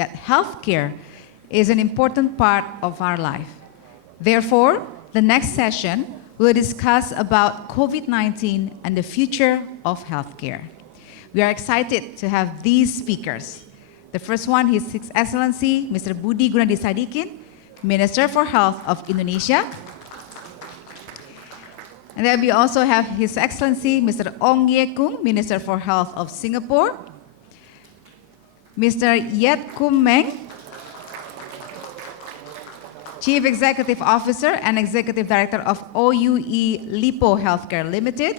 that healthcare is an important part of our life. Therefore, the next session will discuss about COVID-19 and the future of healthcare. We are excited to have these speakers. The first one is His Excellency Mr. Budi Gunadi Sadikin, Minister for Health of Indonesia. And then we also have His Excellency Mr. Ong Ye Kung, Minister for Health of Singapore. Mr. Yet Kum Meng, Chief Executive Officer and Executive Director of OUE Lippo Healthcare Limited.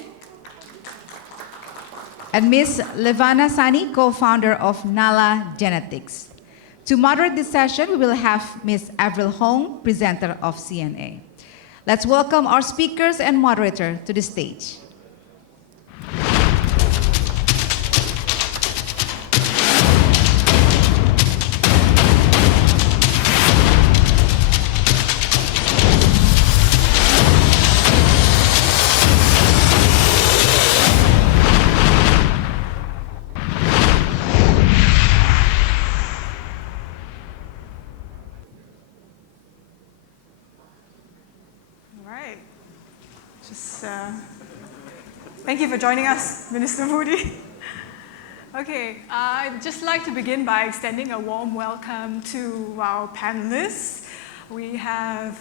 And Ms. Levana Sani, co-founder of Nalagenetics. To moderate this session, we will have Ms. Avril Hong, presenter of CNA. Let's welcome our speakers and moderator to the stage. Thank you for joining us, Minister Budi. Okay, I'd just like to begin by extending a warm welcome to our panelists. We have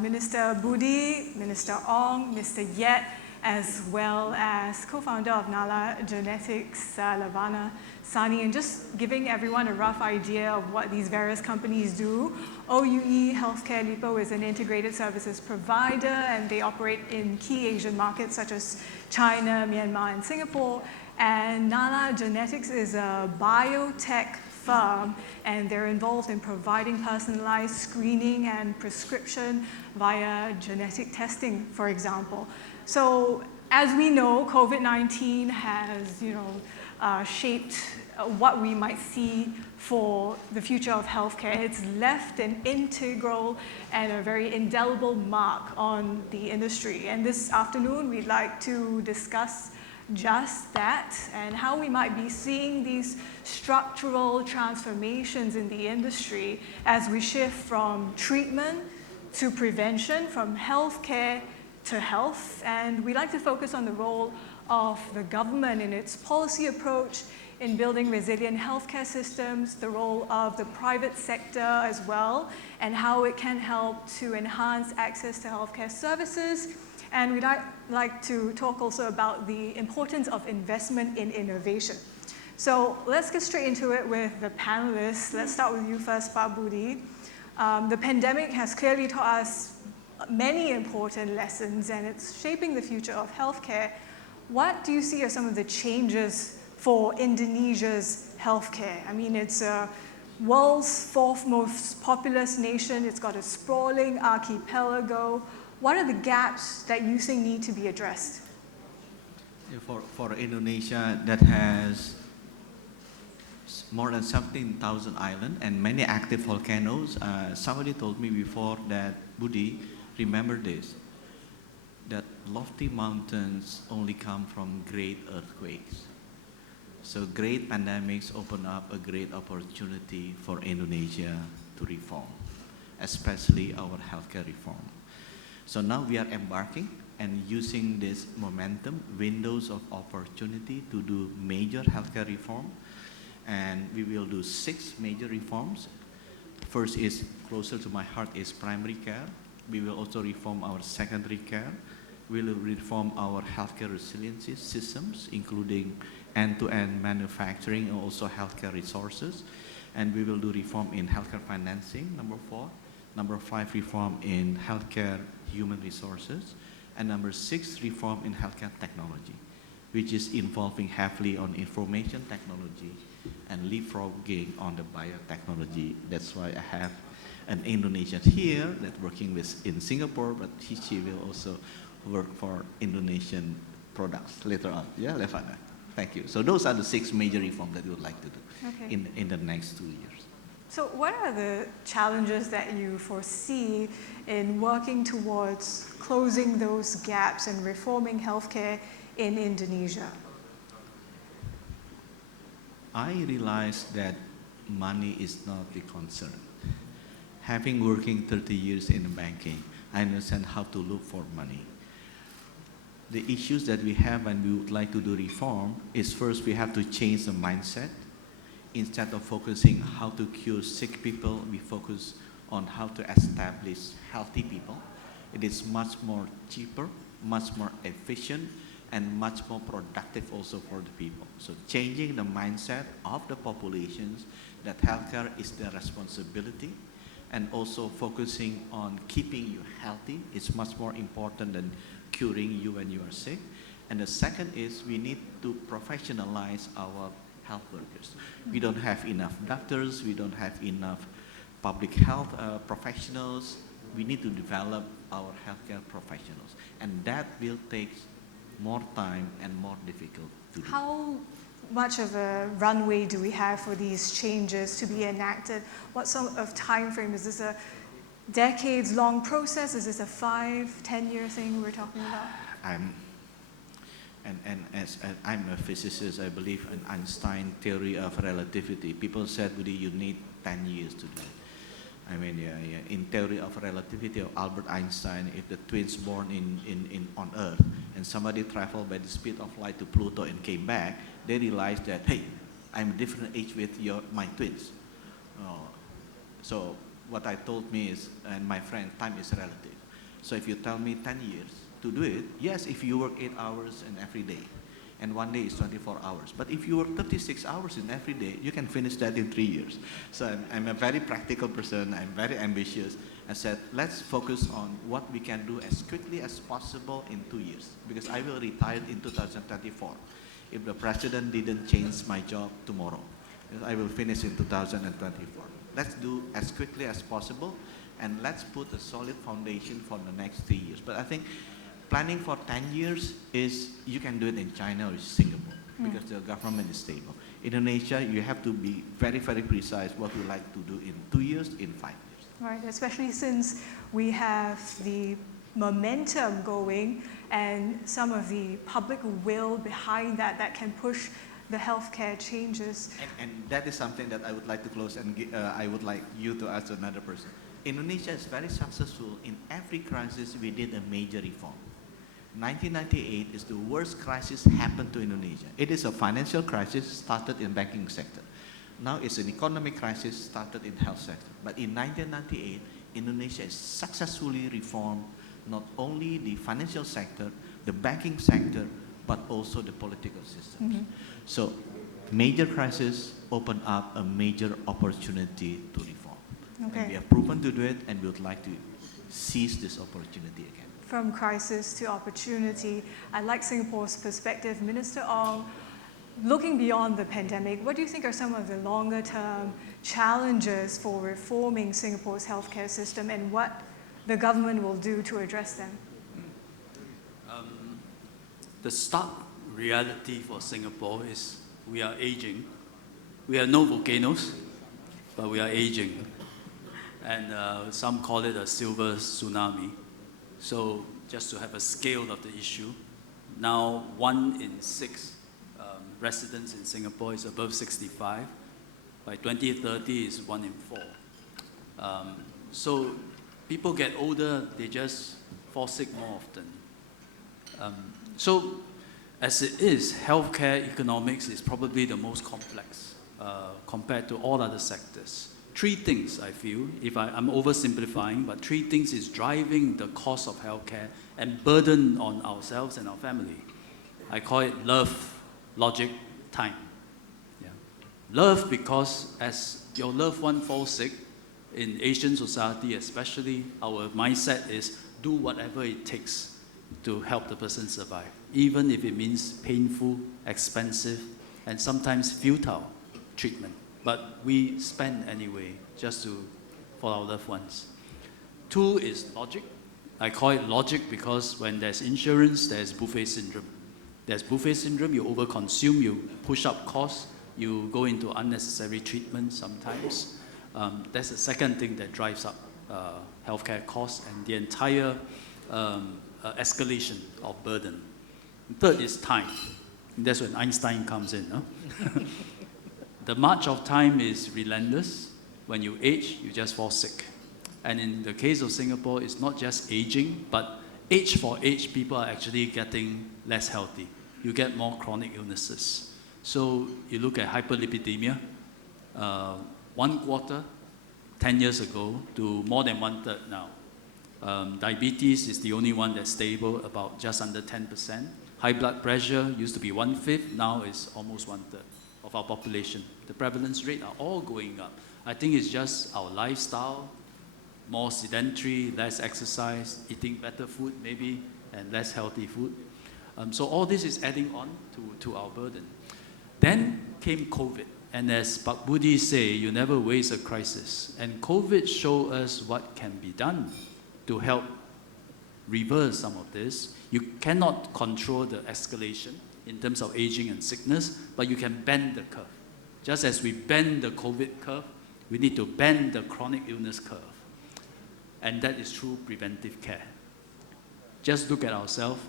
Minister Budi, Minister Ong, Mr. Yet, as well as co-founder of Nalagenetics, Levana Sani, and just giving everyone a rough idea of what these various companies do. OUE Healthcare Lippo is an integrated services provider, and they operate in key Asian markets such as China, Myanmar, and Singapore. And Nalagenetics is a biotech firm, and they're involved in providing personalized screening and prescription via genetic testing, for example. So as we know, COVID-19 has, shaped what we might see for the future of healthcare. It's left an integral and a very indelible mark on the industry. And this afternoon, we'd like to discuss just that and how we might be seeing these structural transformations in the industry as we shift from treatment to prevention, from healthcare to health. And we'd like to focus on the role of the government in its policy approach in building resilient healthcare systems, the role of the private sector as well, and how it can help to enhance access to healthcare services. And we'd like to talk also about the importance of investment in innovation. So let's get straight into it with the panelists. Let's start with you first, Pak Budi. The pandemic has clearly taught us many important lessons, and it's shaping the future of healthcare. What do you see are some of the changes for Indonesia's healthcare? I mean, it's a world's fourth most populous nation. It's got a sprawling archipelago. What are the gaps that you think need to be addressed? For Indonesia, that has more than 17,000 islands and many active volcanoes, somebody told me before that, Budi, remember this, that lofty mountains only come from great earthquakes. So great pandemics open up a great opportunity for Indonesia to reform, especially our healthcare reform. So now we are embarking and using this momentum, windows of opportunity to do major healthcare reform. And we will do 6 major reforms. First is closer to my heart is primary care. We will also reform our secondary care. We will reform our healthcare resiliency systems, including end-to-end manufacturing and also healthcare resources. And we will do reform in healthcare financing, number 4. Number 5, reform in healthcare human resources. And number 6, reform in healthcare technology, which is involving heavily on information technology and leapfrogging on the biotechnology. That's why I have an Indonesian here that's working in Singapore, but she will also work for Indonesian products later on. Yeah, Levana. Thank you. So those are the 6 major reforms that we would like to do in the next 2 years. So what are the challenges that you foresee in working towards closing those gaps and reforming healthcare in Indonesia? I realized that money is not the concern. Having working 30 years in banking, I understand how to look for money. The issues that we have and we would like to do reform is first we have to change the mindset. Instead of focusing how to cure sick people, we focus on how to establish healthy people. It is much more cheaper, much more efficient, and much more productive also for the people. So changing the mindset of the populations that healthcare is their responsibility, and also focusing on keeping you healthy is much more important than curing you when you are sick. And the second is we need to professionalize our health workers. We don't have enough doctors, we don't have enough public health professionals. We need to develop our healthcare professionals. And that will take more time and more difficult to do. How much of a runway do we have for these changes to be enacted? What sort of time frame? Is this a decades-long process? Is this a 5-10-year thing we're talking about? As I'm a physicist, I believe in Einstein theory of relativity. People said, Woody, you need 10 years to do it. I mean, in theory of relativity of Albert Einstein, if the twins born on Earth and somebody traveled by the speed of light to Pluto and came back, they realized that, hey, I'm a different age with my twins. So what I told me is, and my friend, time is relative. So if you tell me 10 years to do it, yes, if you work 8 hours in every day, and one day is 24 hours. But if you work 36 hours in every day, you can finish that in 3 years. So I'm a very practical person, I'm very ambitious. I said, let's focus on what we can do as quickly as possible in 2 years, because I will retire in 2024. If the president didn't change my job tomorrow, I will finish in 2024. Let's do as quickly as possible, and let's put a solid foundation for the next 3 years. But I think planning for 10 years is, you can do it in China or Singapore, because the government is stable. Indonesia, you have to be very, very precise what we like to do in 2 years, in 5 years. Right, especially since we have the momentum going and some of the public will behind that can push the healthcare changes. And that is something that I would like to close, and I would like you to ask another person. Indonesia is very successful. In every crisis, we did a major reform. 1998 is the worst crisis happened to Indonesia. It is a financial crisis started in banking sector. Now it's an economic crisis started in health sector. But in 1998, Indonesia is successfully reformed not only the financial sector, the banking sector, but also the political systems. So major crisis open up a major opportunity to reform. Okay. And we have proven to do it, and we would like to seize this opportunity again. From crisis to opportunity, I like Singapore's perspective. Minister Ong, looking beyond the pandemic, what do you think are some of the longer term challenges for reforming Singapore's healthcare system, and what the government will do to address them? The stark reality for Singapore is we are aging. We are no volcanoes, but we are aging. And some call it a silver tsunami. So just to have a scale of the issue, now 1 in 6 residents in Singapore is above 65. By 2030, it's 1 in 4. So people get older, they just fall sick more often. So as it is, healthcare economics is probably the most complex compared to all other sectors. 3 things, I feel, if I'm oversimplifying, but 3 things is driving the cost of healthcare and burden on ourselves and our family. I call it love, logic, time. Yeah. Love, because as your loved one falls sick, in Asian society especially, our mindset is do whatever it takes to help the person survive, even if it means painful, expensive, and sometimes futile treatment. But we spend anyway, just for our loved ones. 2 is logic. I call it logic because when there's insurance, there's buffet syndrome. There's buffet syndrome, you overconsume, you push up costs, you go into unnecessary treatment sometimes. That's the second thing that drives up healthcare costs and the entire escalation of burden. 3rd is time. That's when Einstein comes in. Huh? the march of time is relentless. When you age, you just fall sick. And in the case of Singapore, it's not just aging, but age for age, people are actually getting less healthy. You get more chronic illnesses. So you look at hyperlipidemia, 1/4, 10 years ago, to more than 1/3 now. Diabetes is the only one that's stable, about just under 10%. High blood pressure used to be 1/5, now it's almost 1/3 of our population. The prevalence rate are all going up. I think it's just our lifestyle, more sedentary, less exercise, eating better food maybe, and less healthy food. So all this is adding on to our burden. Then came COVID. And as Pak Budi say, you never waste a crisis. And COVID showed us what can be done to help reverse some of this. You cannot control the escalation in terms of aging and sickness, but you can bend the curve. Just as we bend the COVID curve, we need to bend the chronic illness curve. And that is through preventive care. Just look at ourselves.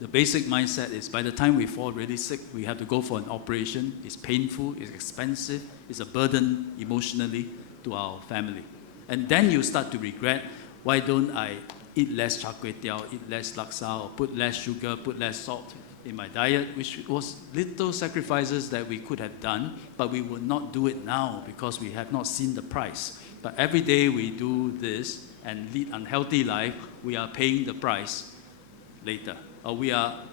The basic mindset is by the time we fall really sick, we have to go for an operation. It's painful, it's expensive, it's a burden emotionally to our family. And then you start to regret, why don't I eat less char kway teow, eat less laksa, or put less sugar, put less salt in my diet, which was little sacrifices that we could have done, but we will not do it now because we have not seen the price. But every day we do this and lead unhealthy life, we are paying the price later. Or we are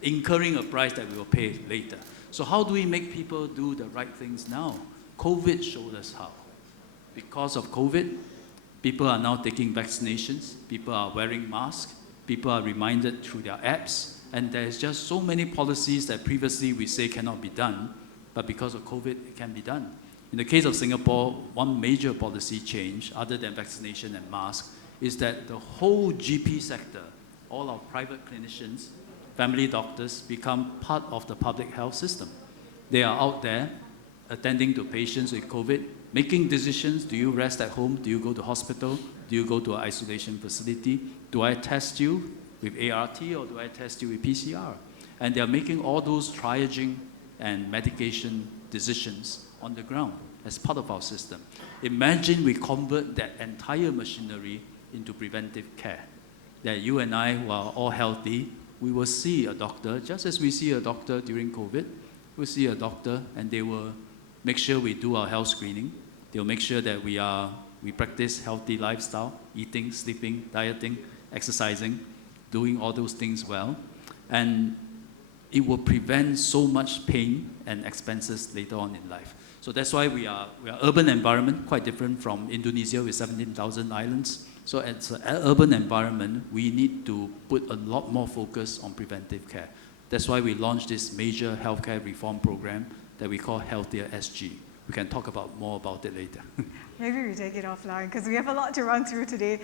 incurring a price that we will pay later. So how do we make people do the right things now? COVID showed us how. Because of COVID, people are now taking vaccinations, people are wearing masks, people are reminded through their apps, and there's just so many policies that previously we say cannot be done, but because of COVID, it can be done. In the case of Singapore, one major policy change, other than vaccination and masks, is that the whole GP sector, all our private clinicians, family doctors, become part of the public health system. They are out there attending to patients with COVID, making decisions. Do you rest at home? Do you go to hospital? Do you go to an isolation facility? Do I test you with ART or do I test you with PCR? And they are making all those triaging and medication decisions on the ground as part of our system. Imagine we convert that entire machinery into preventive care. That you and I, who are all healthy, we will see a doctor, just as we see a doctor during COVID. We'll see a doctor and they will make sure we do our health screening. They'll make sure that we practice healthy lifestyle, eating, sleeping, dieting, exercising, doing all those things well. And it will prevent so much pain and expenses later on in life. So that's why we are urban environment, quite different from Indonesia with 17,000 islands. So as an urban environment, we need to put a lot more focus on preventive care. That's why we launched this major healthcare reform program that we call Healthier SG. We can talk more about it later. Maybe we take it offline because we have a lot to run through today.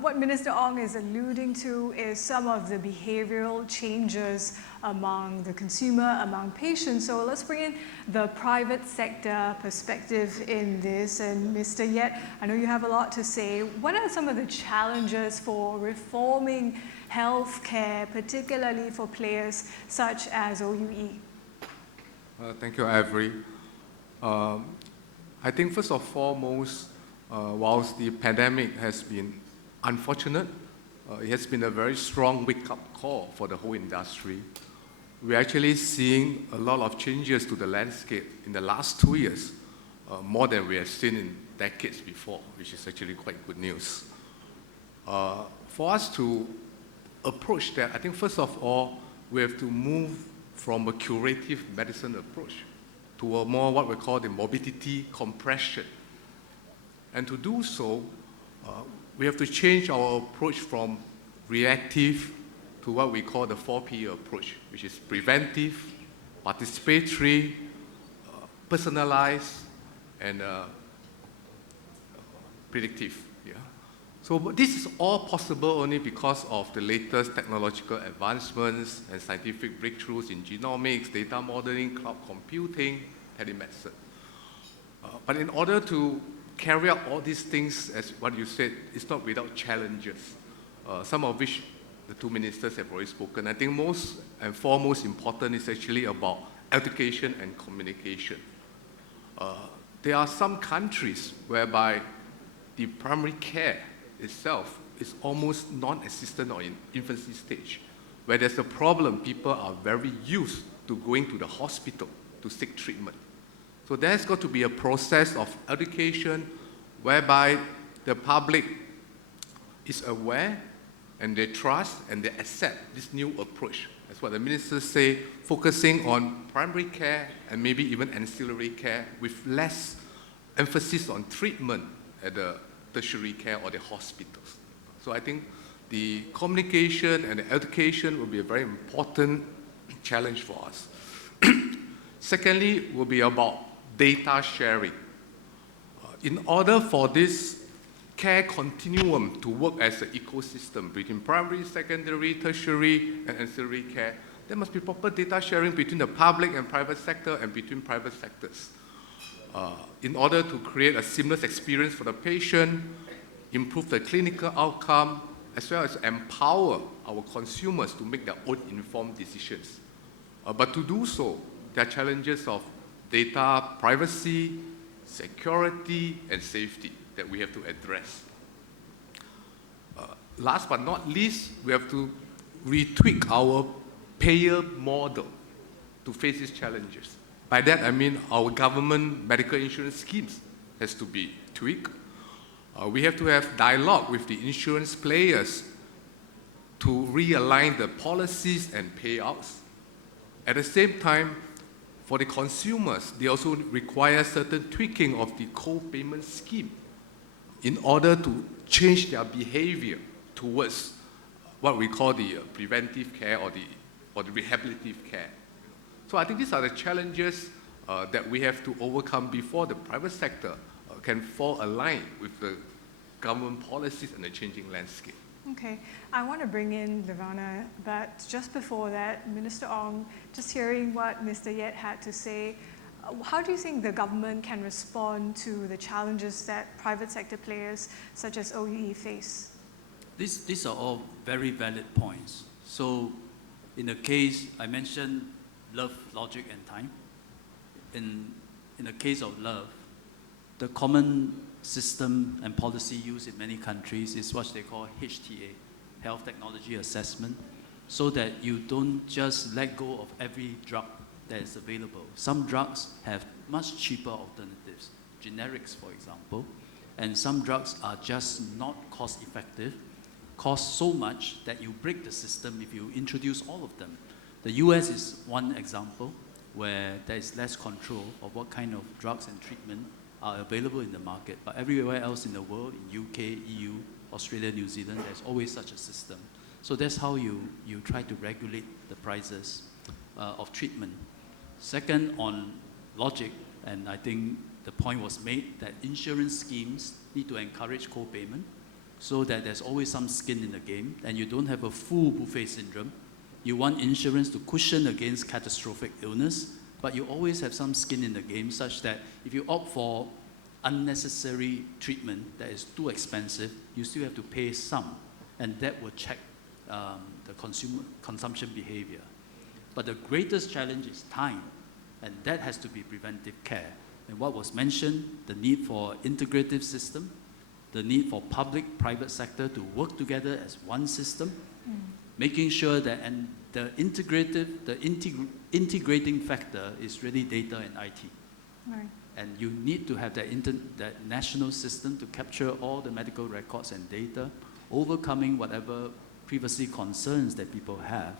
What Minister Ong is alluding to is some of the behavioral changes among the consumer, among patients. So let's bring in the private sector perspective in this. And Mr. Yet, I know you have a lot to say. What are some of the challenges for reforming healthcare, particularly for players such as OUE? Thank you, Avril. I think first and foremost, whilst the pandemic has been unfortunate, it has been a very strong wake-up call for the whole industry. We're actually seeing a lot of changes to the landscape in the last 2 years, more than we have seen in decades before, which is actually quite good news. For us to approach that, I think first of all, we have to move from a curative medicine approach to a more what we call the morbidity compression. And to do so, we have to change our approach from reactive to what we call the 4P approach, which is preventive, participatory, personalized, and predictive. Yeah? So this is all possible only because of the latest technological advancements and scientific breakthroughs in genomics, data modeling, cloud computing, telemedicine. But in order to carry out all these things, as what you said, it's not without challenges, some of which the two ministers have already spoken. I think most and foremost important is actually about education and communication. There are some countries whereby the primary care itself is almost non-existent or in infancy stage. Where there's a problem, people are very used to going to the hospital to seek treatment. So there's got to be a process of education whereby the public is aware and they trust and they accept this new approach. That's what the ministers say, focusing on primary care and maybe even ancillary care with less emphasis on treatment at the tertiary care or the hospitals. So I think the communication and the education will be a very important challenge for us. Secondly, will be about data sharing. In order for this care continuum to work as an ecosystem between primary, secondary, tertiary, and ancillary care, there must be proper data sharing between the public and private sector and between private sectors. In order to create a seamless experience for the patient, improve the clinical outcome, as well as empower our consumers to make their own informed decisions. But to do so, there are challenges of data privacy, security, and safety that we have to address. Last but not least, we have to retweak our payer model to face these challenges. By that, I mean our government medical insurance schemes has to be tweaked. We have to have dialogue with the insurance players to realign the policies and payouts. At the same time, for the consumers, they also require certain tweaking of the co-payment scheme in order to change their behavior towards what we call the preventive care or the rehabilitative care. So I think these are the challenges that we have to overcome before the private sector can fall aligned with the government policies and the changing landscape. Okay, I want to bring in Nirvana, but just before that, Minister Ong, just hearing what Mr. Yet had to say, how do you think the government can respond to the challenges that private sector players such as OUE face? These are all very valid points. So in the case, I mentioned love, logic, and time. In the case of love, the common system and policy used in many countries is what they call HTA, Health Technology Assessment, so that you don't just let go of every drug that is available. Some drugs have much cheaper alternatives, generics for example, and some drugs are just not cost effective, cost so much that you break the system if you introduce all of them. The US is one example where there is less control of what kind of drugs and treatment are available in the market, but everywhere else in the world, in UK, EU, Australia, New Zealand, there's always such a system. So that's how you try to regulate the prices of treatment. Second, on logic, and I think the point was made that insurance schemes need to encourage co-payment so that there's always some skin in the game and you don't have a full buffet syndrome. You want insurance to cushion against catastrophic illness, but you always have some skin in the game such that if you opt for unnecessary treatment that is too expensive, you still have to pay some, and that will check the consumer consumption behavior. But the greatest challenge is time, and that has to be preventive care. And what was mentioned, the need for integrative system, the need for public-private sector to work together as one system, making sure that the integrating factor is really data and IT. Right. And you need to have that national system to capture all the medical records and data, overcoming whatever privacy concerns that people have.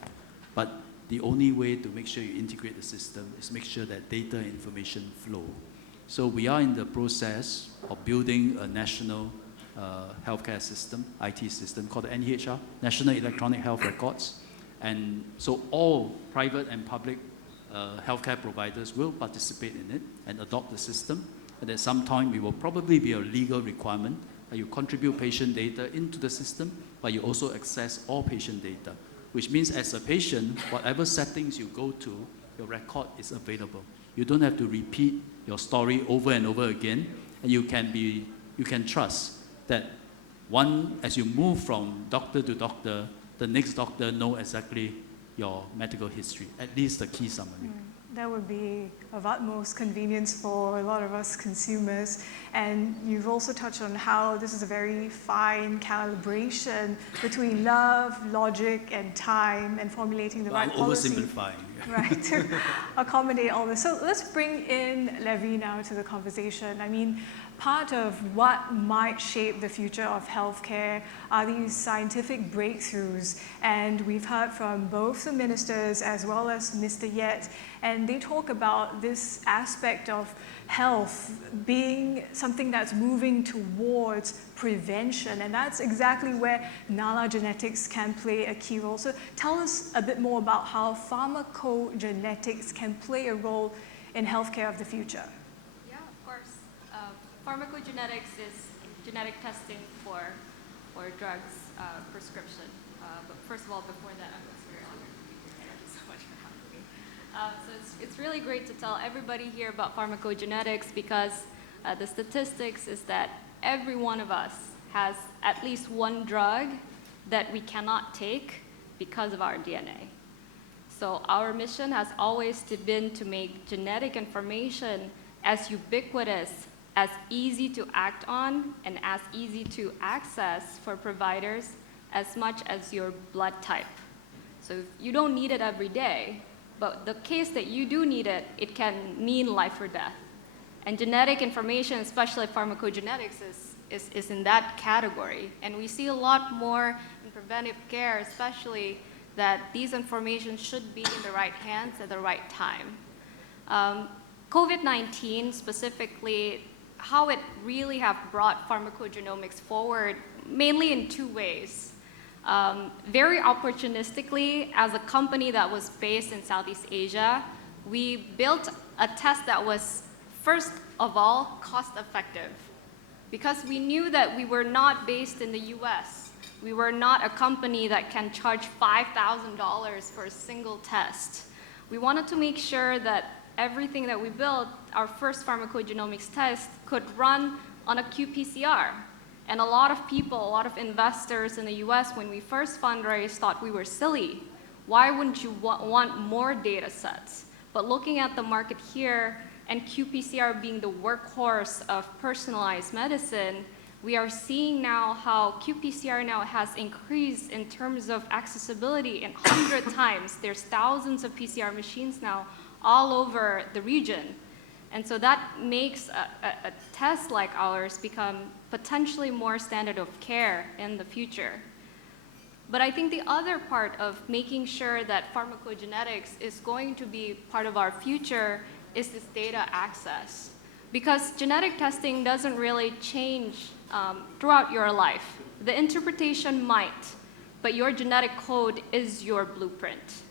But the only way to make sure you integrate the system is make sure that data and information flow. So we are in the process of building a national healthcare system, IT system called the NEHR, National Electronic Health Records. And so all private and public healthcare providers will participate in it and adopt the system. And at some time, it will probably be a legal requirement that you contribute patient data into the system, but you also access all patient data, which means as a patient, whatever settings you go to, your record is available. You don't have to repeat your story over and over again, and you can trust that as you move from doctor to doctor, the next doctor knows exactly your medical history, at least the key summary. That would be of utmost convenience for a lot of us consumers. And you've also touched on how this is a very fine calibration between love, logic, and time, and formulating the But right I'm policy. oversimplifying. Right, to accommodate all this. So let's bring in Levi now to the conversation. I mean, part of what might shape the future of healthcare are these scientific breakthroughs. And we've heard from both the ministers as well as Mr. Yet, and they talk about this aspect of health being something that's moving towards prevention, and that's exactly where Nalagenetics can play a key role. So tell us a bit more about how pharmacogenetics can play a role in healthcare of the future. Yeah, of course. Pharmacogenetics is genetic testing for drugs prescription. But first of all, before that, I'm very honored to be here. Thank you so much for having me. So it's really great to tell everybody here about pharmacogenetics, because the statistics is that every one of us has at least one drug that we cannot take because of our DNA. So our mission has always been to make genetic information as ubiquitous, as easy to act on, and as easy to access for providers as much as your blood type. So you don't need it every day, but the case that you do need it, it can mean life or death. And genetic information, especially pharmacogenetics, is in that category. And we see a lot more in preventive care, especially that these information should be in the right hands at the right time. COVID-19 specifically, how it really have brought pharmacogenomics forward, mainly in two ways. Very opportunistically, as a company that was based in Southeast Asia, we built a test that was, first of all, cost-effective. Because we knew that we were not based in the US. We were not a company that can charge $5,000 for a single test. We wanted to make sure that everything that we built, our first pharmacogenomics test, could run on a qPCR. And a lot of people, a lot of investors in the US, when we first fundraised, thought we were silly. Why wouldn't you want more data sets? But looking at the market here, and qPCR being the workhorse of personalized medicine, we are seeing now how qPCR now has increased in terms of accessibility in 100 times. There's thousands of PCR machines now all over the region. And so that makes a test like ours become potentially more standard of care in the future. But I think the other part of making sure that pharmacogenetics is going to be part of our future is this data access. Because genetic testing doesn't really change throughout your life. The interpretation might, but your genetic code is your blueprint.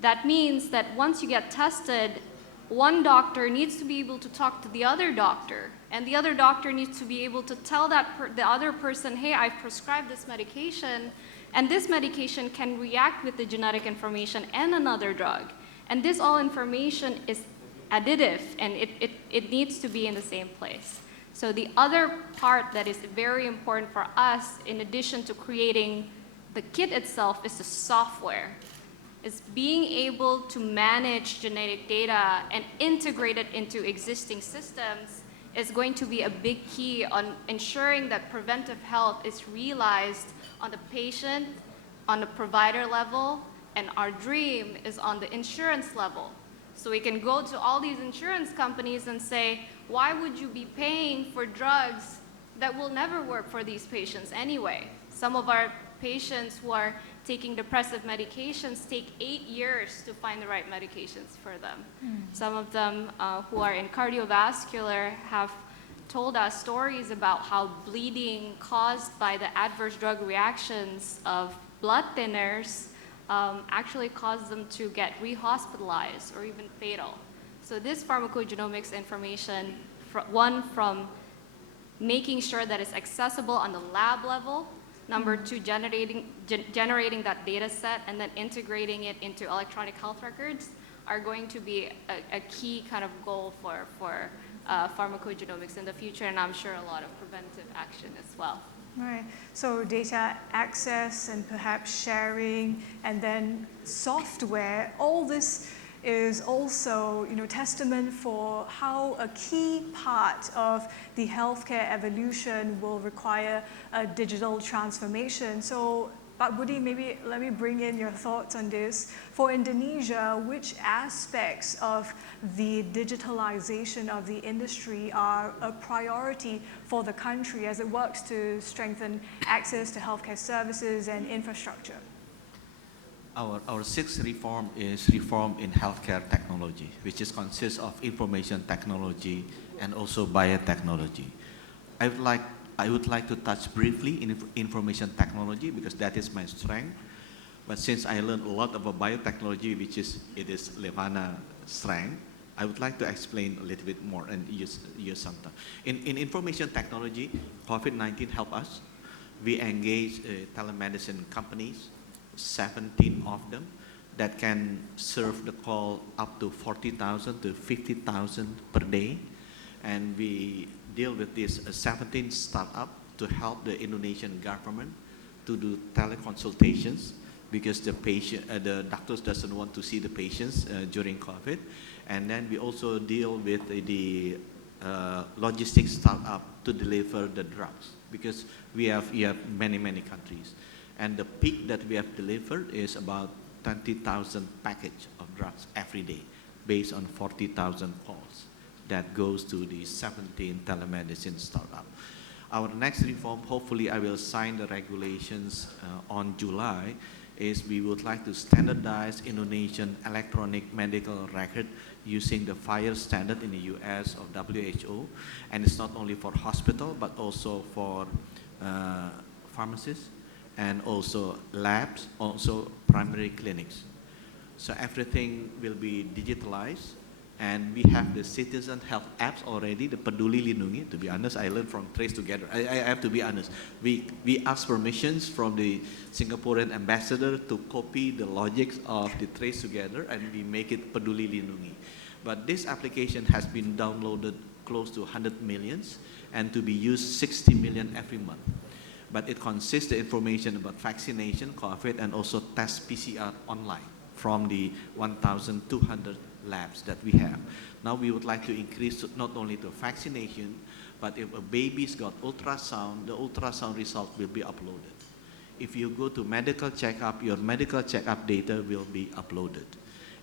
That means that once you get tested, one doctor needs to be able to talk to the other doctor, and the other doctor needs to be able to tell the other person, hey, I've prescribed this medication, and this medication can react with the genetic information and another drug. And this all information is additive, and it needs to be in the same place. So the other part that is very important for us, in addition to creating the kit itself, is the software. Is being able to manage genetic data and integrate it into existing systems is going to be a big key on ensuring that preventive health is realized on the patient, on the provider level, and our dream is on the insurance level. So we can go to all these insurance companies and say, why would you be paying for drugs that will never work for these patients anyway? Some of our patients who are taking depressive medications take 8 years to find the right medications for them. Some of them who are in cardiovascular have told us stories about how bleeding caused by the adverse drug reactions of blood thinners actually caused them to get rehospitalized or even fatal. So this pharmacogenomics information, one, from making sure that it's accessible on the lab level, number two, generating that data set and then integrating it into electronic health records are going to be a key kind of goal for pharmacogenomics in the future, and I'm sure a lot of preventive action as well. Right, so data access and perhaps sharing, and then software, all this is also, testament for how a key part of the healthcare evolution will require a digital transformation. So, Pak Budi, maybe let me bring in your thoughts on this. For Indonesia, which aspects of the digitalization of the industry are a priority for the country as it works to strengthen access to healthcare services and infrastructure? Our sixth reform is reform in healthcare technology, which consists of information technology and also biotechnology. I would like to touch briefly in information technology because that is my strength. But since I learned a lot about biotechnology, it is Levana's strength, I would like to explain a little bit more and use some time. In information technology, COVID-19 helped us. We engage telemedicine companies, 17 of them, that can serve the call up to 40,000 to 50,000 per day. And we deal with this 17 startup to help the Indonesian government to do teleconsultations because the doctors doesn't want to see the patients during COVID. And then we also deal with the logistics startup to deliver the drugs because we have many countries. And the peak that we have delivered is about 20,000 package of drugs every day based on 40,000 calls. That goes to the 17 telemedicine startup. Our next reform, hopefully I will sign the regulations on July, is we would like to standardize Indonesian electronic medical record using the FHIR standard in the US of WHO. And it's not only for hospital, but also for pharmacists and also labs, also primary clinics. So everything will be digitalized. And we have the citizen health apps already, the Peduli Lindungi. To be honest, I learned from Trace Together. I have to be honest. We asked permissions from the Singaporean ambassador to copy the logics of the Trace Together, and we make it Peduli Lindungi. But this application has been downloaded close to 100 millions, and to be used 60 million every month. But it consists of information about vaccination, COVID, and also test PCR online from the 1,200 labs that we have. Now we would like to increase not only to vaccination, but if a baby's got ultrasound, the ultrasound result will be uploaded. If you go to medical checkup, your medical checkup data will be uploaded.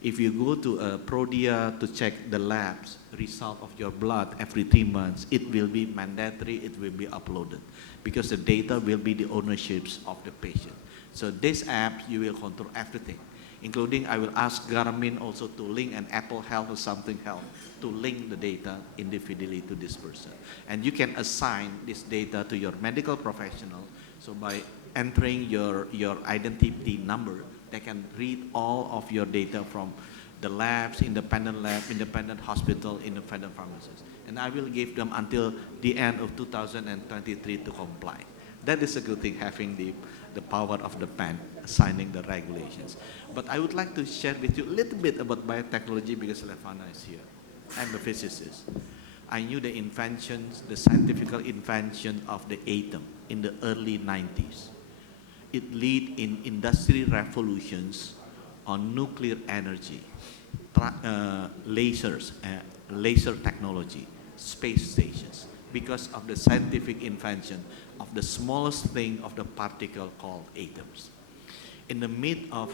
If you go to a Prodia to check the labs result of your blood every 3 months, it will be mandatory, it will be uploaded because the data will be the ownerships of the patient. So this app, you will control everything, including I will ask Garmin also to link an Apple Health or something health to link the data individually to this person. And you can assign this data to your medical professional. So by entering your identity number, they can read all of your data from the labs, independent lab, independent hospital, independent pharmacists. And I will give them until the end of 2023 to comply. That is a good thing, having the power of the pen, signing the regulations. But I would like to share with you a little bit about biotechnology because Levana is here. I'm a physicist. I knew the inventions, the scientific invention of the atom in the early 90s. It led in industry revolutions on nuclear energy, lasers, laser technology, space stations, because of the scientific invention of the smallest thing of the particle called atoms. In the mid of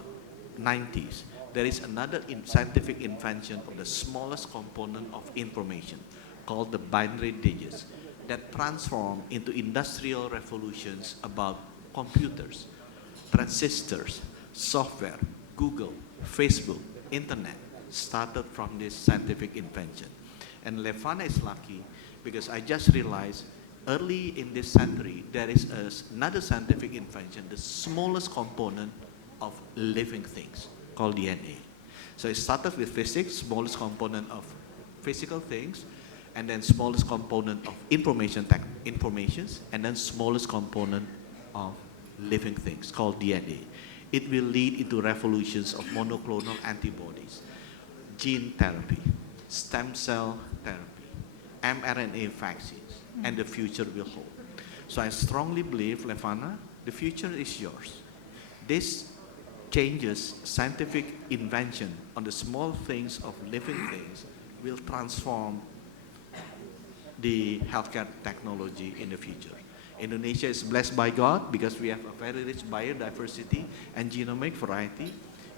90s, there is another scientific invention of the smallest component of information called the binary digits that transform into industrial revolutions about computers, transistors, software, Google, Facebook, internet started from this scientific invention. And Levana is lucky because I just realized early in this century, there is another scientific invention, the smallest component of living things called DNA. So it started with physics, smallest component of physical things, and then smallest component of informations, and then smallest component of living things called DNA. It will lead into revolutions of monoclonal antibodies, gene therapy, stem cell therapy, mRNA vaccines, and the future will hold. So I strongly believe, Levana, the future is yours. This changes, scientific invention on the small things of living things will transform the healthcare technology in the future. Indonesia is blessed by God because we have a very rich biodiversity and genomic variety.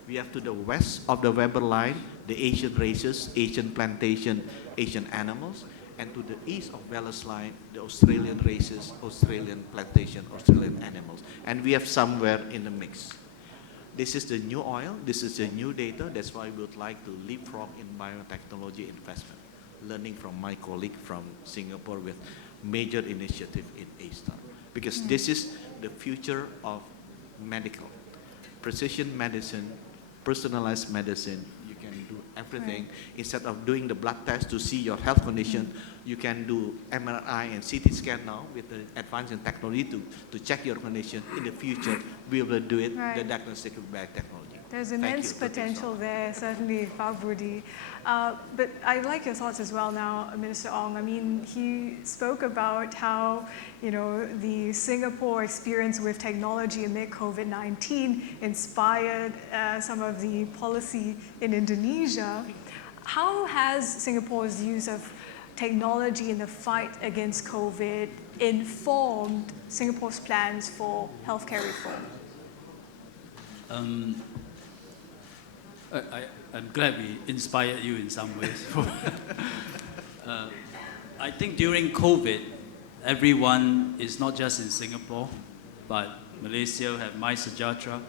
We have to the west of the Weber line, the Asian races, Asian plantation, Asian animals, and to the east of Welles line, the Australian races, Australian plantation, Australian animals. And we have somewhere in the mix. This is the new oil, this is the new data, that's why we would like to leapfrog in biotechnology investment, learning from my colleague from Singapore with major initiative in A-Star. Because this is the future of medical. Precision medicine, personalized medicine, you can do everything. Instead of doing the blood test to see your health condition, you can do MRI and CT scan now with the advance in technology to check your condition. In the future, we will do it, the diagnostic with biotechnology. There's immense potential there, certainly, Pak Budi. But I like your thoughts as well now, Minister Ong. I mean, he spoke about how, the Singapore experience with technology amid COVID-19 inspired some of the policy in Indonesia. How has Singapore's use of technology in the fight against COVID informed Singapore's plans for healthcare reform? I'm glad we inspired you in some ways. I think during COVID, everyone is not just in Singapore, but Malaysia have My Sejahtera,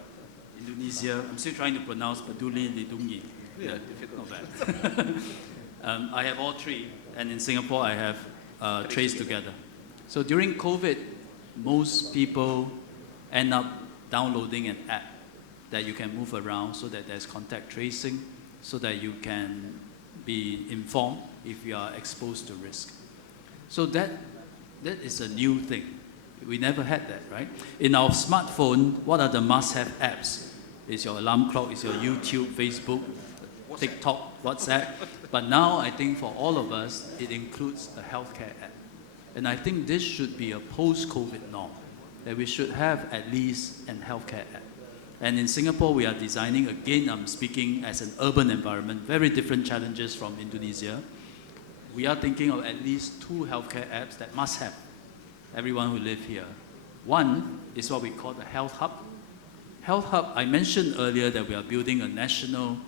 Indonesia, I'm still trying to pronounce Peduli Lindungi. Yeah, not bad. I have all three, and in Singapore I have Trace Together. So during COVID, most people end up downloading an app that you can move around so that there's contact tracing, so that you can be informed if you are exposed to risk. So that is a new thing. We never had that, right? In our smartphone, what are the must-have apps? It's your alarm clock, it's your YouTube, Facebook, TikTok, WhatsApp. But now I think for all of us, it includes a healthcare app. And I think this should be a post-COVID norm, that we should have at least a healthcare app. And in Singapore, we are designing, again, I'm speaking as an urban environment, very different challenges from Indonesia. We are thinking of at least 2 healthcare apps that must have everyone who live here. One is what we call the Health Hub. Health Hub, I mentioned earlier that we are building a national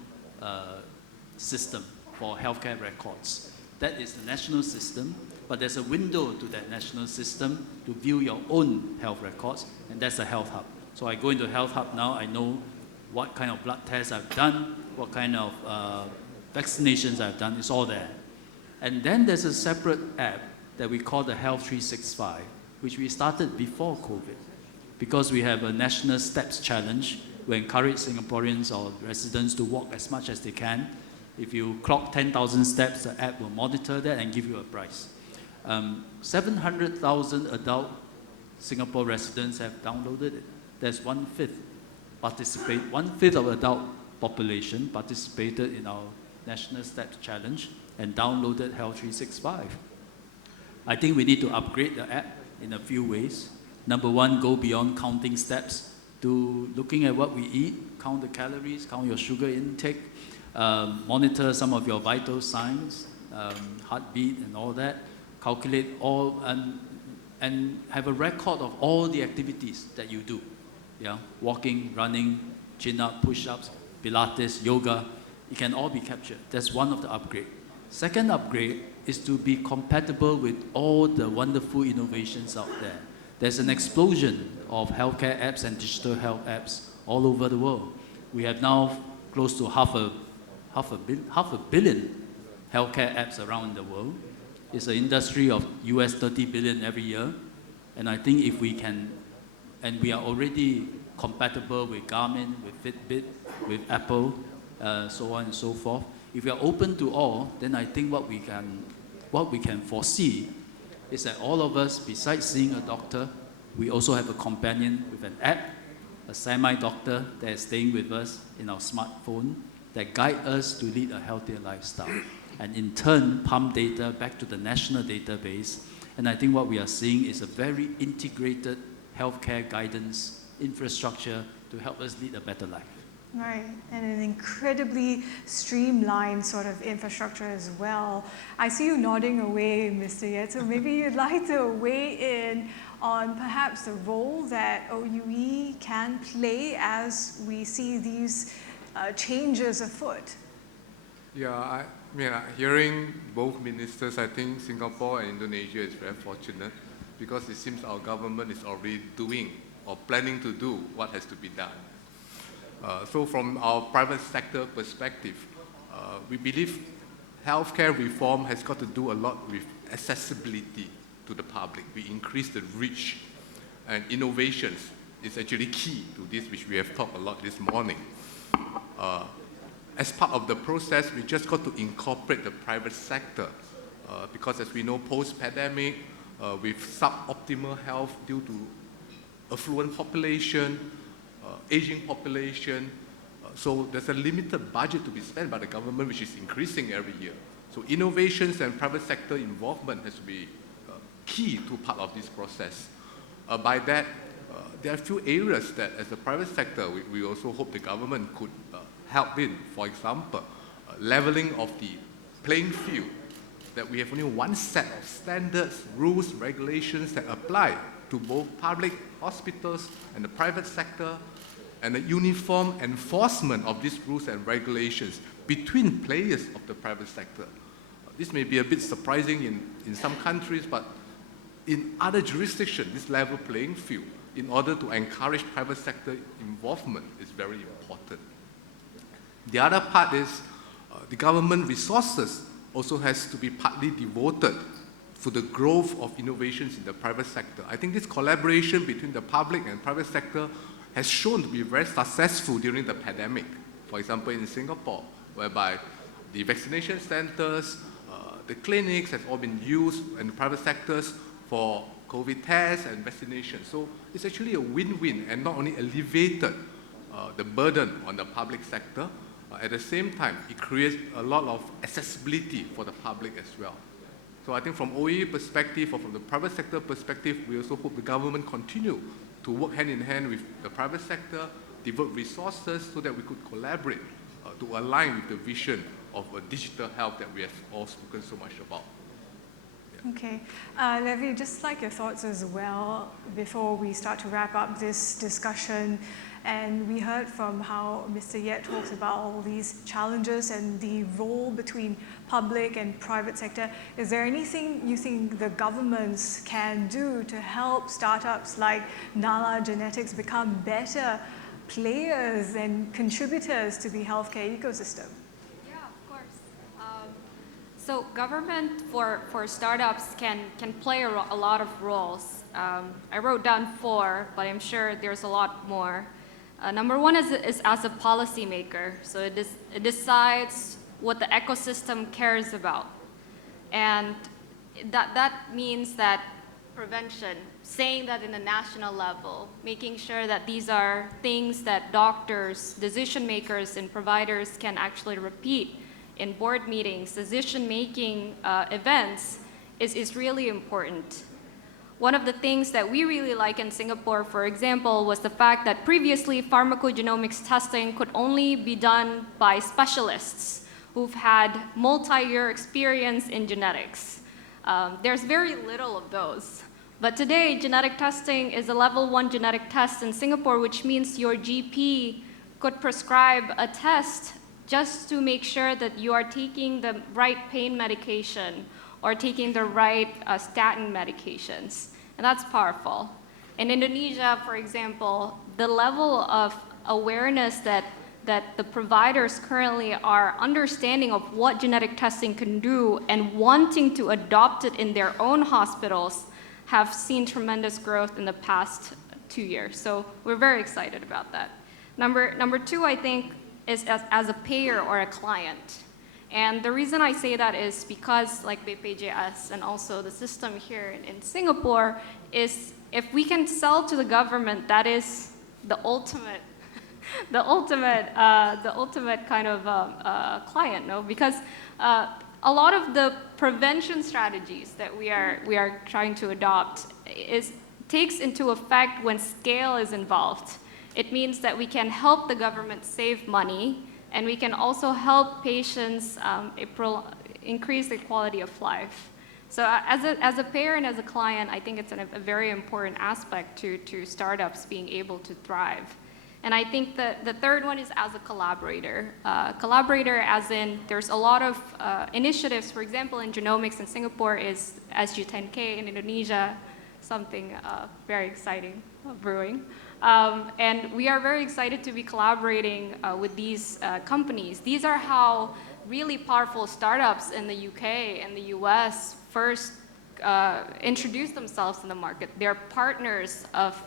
system for healthcare records. That is the national system, but there's a window to that national system to view your own health records, and that's the Health Hub. So I go into Health Hub now, I know what kind of blood tests I've done, what kind of vaccinations I've done, it's all there. And then there's a separate app that we call the Health 365, which we started before COVID. Because we have a national steps challenge, we encourage Singaporeans or residents to walk as much as they can. If you clock 10,000 steps, the app will monitor that and give you a price. 700,000 adult Singapore residents have downloaded it. There's 1/5 of adult population participated in our National Steps Challenge and downloaded Health 365. I think we need to upgrade the app in a few ways. Number one, go beyond counting steps to looking at what we eat, count the calories, count your sugar intake, monitor some of your vital signs, heartbeat and all that, calculate all, and have a record of all the activities that you do. Yeah, walking, running, chin-up, push-ups, Pilates, yoga, it can all be captured. That's one of the upgrades. Second upgrade is to be compatible with all the wonderful innovations out there. There's an explosion of healthcare apps and digital health apps all over the world. We have now close to half a billion healthcare apps around the world. It's an industry of US 30 billion every year. And I think if we can, and we are already compatible with Garmin, with Fitbit, with Apple, so on and so forth. If we are open to all, then I think what we can foresee is that all of us, besides seeing a doctor, we also have a companion with an app, a semi-doctor that is staying with us in our smartphone that guide us to lead a healthier lifestyle. And in turn, pump data back to the national database. And I think what we are seeing is a very integrated healthcare guidance infrastructure to help us lead a better life. Right, and an incredibly streamlined sort of infrastructure as well. I see you nodding away, Mr. Yet, so maybe you'd like to weigh in on perhaps the role that OUE can play as we see these changes afoot. Yeah, hearing both ministers, I think Singapore and Indonesia is very fortunate because it seems our government is already doing or planning to do what has to be done. So from our private sector perspective, we believe healthcare reform has got to do a lot with accessibility to the public. We increase the reach, and innovations is actually key to this, which we have talked a lot this morning. As part of the process, we just got to incorporate the private sector because as we know, post-pandemic, with suboptimal health due to affluent population, aging population, so there's a limited budget to be spent by the government, which is increasing every year. So innovations and private sector involvement has to be key to part of this process. By that, there are a few areas that as a private sector, we also hope the government could help in. For example, leveling of the playing field, that we have only one set of standards, rules, regulations that apply to both public hospitals and the private sector, and a uniform enforcement of these rules and regulations between players of the private sector. This may be a bit surprising in some countries, but in other jurisdictions, this level playing field, in order to encourage private sector involvement, is very important. The other part is the government resources also has to be partly devoted for the growth of innovations in the private sector. I think this collaboration between the public and private sector has shown to be very successful during the pandemic. For example, in Singapore, whereby the vaccination centers, the clinics have all been used in the private sectors for COVID tests and vaccination. So it's actually a win-win and not only alleviated the burden on the public sector, at the same time, it creates a lot of accessibility for the public as well. So I think from OE perspective or from the private sector perspective, we also hope the government continue to work hand in hand with the private sector, devote resources so that we could collaborate to align with the vision of a digital health that we have all spoken so much about. Yeah. Okay. Levi, just like your thoughts as well before we start to wrap up this discussion. And we heard from how Mr. Yet talks about all these challenges and the role between public and private sector. Is there anything you think the governments can do to help startups like Nalagenetics become better players and contributors to the healthcare ecosystem? Yeah, of course. So government for startups can play a lot of roles. I wrote down 4, but I'm sure there's a lot more. Number 1 is as a policymaker. So it decides what the ecosystem cares about. And that means that prevention, saying that in a national level, making sure that these are things that doctors, decision makers, and providers can actually repeat in board meetings, decision-making events is really important. One of the things that we really like in Singapore, for example, was the fact that previously pharmacogenomics testing could only be done by specialists who've had multi-year experience in genetics. There's very little of those. But today, genetic testing is a level 1 genetic test in Singapore, which means your GP could prescribe a test just to make sure that you are taking the right pain medication or taking the right statin medications. And that's powerful. In Indonesia, for example, the level of awareness that the providers currently are understanding of what genetic testing can do and wanting to adopt it in their own hospitals have seen tremendous growth in the past 2 years. So we're very excited about that. Number 2, I think, is as a payer or a client. And the reason I say that is because, like BPJS and also the system here in Singapore, is if we can sell to the government, that is the ultimate, the ultimate kind of client, no? Because a lot of the prevention strategies that we are trying to adopt takes into effect when scale is involved. It means that we can help the government save money, and we can also help patients increase the quality of life. So as a payer and as a client, I think it's a very important aspect to startups being able to thrive. And I think the third one is as a collaborator. Collaborator as in there's a lot of initiatives, for example, in genomics in Singapore is SG10K, in Indonesia, something very exciting brewing. And we are very excited to be collaborating with these companies. These are how really powerful startups in the UK and the US first introduce themselves in the market. They're partners of,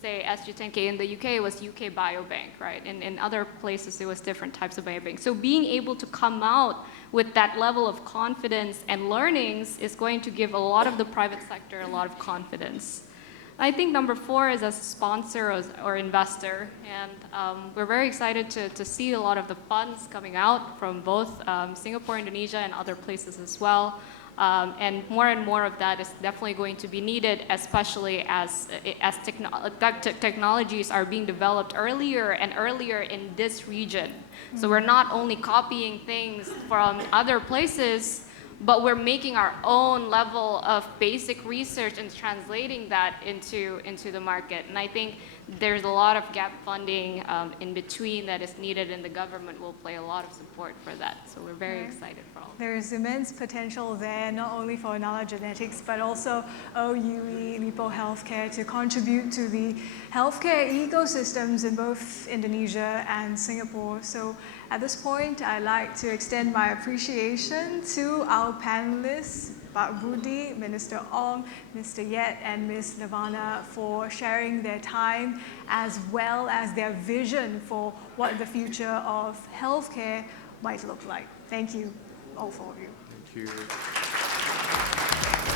say, SG10K in the UK was UK Biobank, right? And in other places, it was different types of biobanks. So being able to come out with that level of confidence and learnings is going to give a lot of the private sector a lot of confidence. I think number 4 is as a sponsor or investor, and we're very excited to see a lot of the funds coming out from both Singapore, Indonesia, and other places as well. And more of that is definitely going to be needed, especially as technologies are being developed earlier and earlier in this region. So we're not only copying things from other places, but we're making our own level of basic research and translating that into the market. And I think there's a lot of gap funding in between that is needed, and the government will play a lot of support for that. So we're very excited for all of that. There is immense potential there, not only for Nalagenetics, but also OUE, Lippo Healthcare, to contribute to the healthcare ecosystems in both Indonesia and Singapore. So at this point, I'd like to extend my appreciation to our panelists, Pak Budi, Minister Ong, Mr. Yet, and Ms. Nirvana for sharing their time as well as their vision for what the future of healthcare might look like. Thank you, all four of you. Thank you.